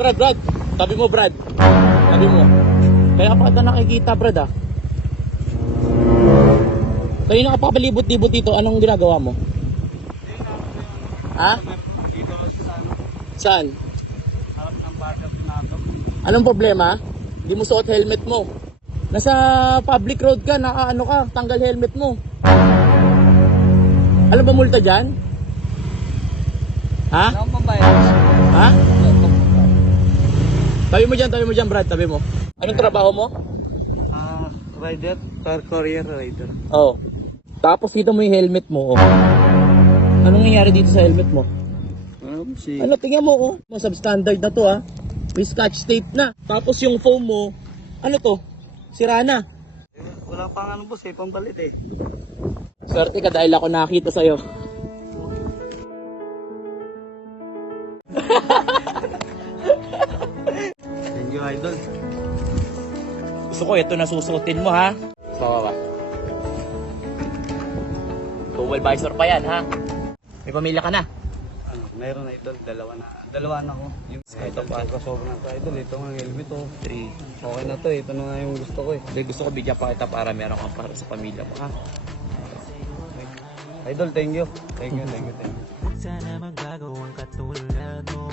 Brad. Tabi mo, Brad. Tabi mo. Kaya pa kita nakikita, Brad, ah. Kayo nakapapalibot-libot dito, anong ginagawa mo? Ha? Dito sa ano, Saan? harap ng parking na ito. Anong problema? Hindi mo suot helmet mo. Nasa public road ka, nakaano ka, tanggal helmet mo. Alam ba multa dyan? Ha? Ano ang pambayad? Ha? Tabi mo dyan, Brad, tabi mo. Anong trabaho mo? Rider, car courier rider. Oh. Tapos dito mo yung helmet mo, oh. Anong nangyari dito sa helmet mo? Ano, tingnan mo, oh. Substandard na to, ah. May scotch tape na. Tapos yung foam mo, ano to? Sira na. Wala pang ano boss eh, pampalit eh. Swerte ka dahil ako nakita sa'yo. Thank you idol. Gusto ko ito na susuotin mo, ha? So, ba? Double visor pa yan, ha? May pamilya ka na? Ano, meron idol, dalawa na ako. Yung ito pa ako sobrang na idol, ito nga helmet oh. 3. Okay na to, ito na nga yung gusto ko eh. Hindi, gusto ko bigyan pa kita para meron kang para sa pamilya mo, ha? Idol, thank you. Thank you. Sana magagawang katulad mo.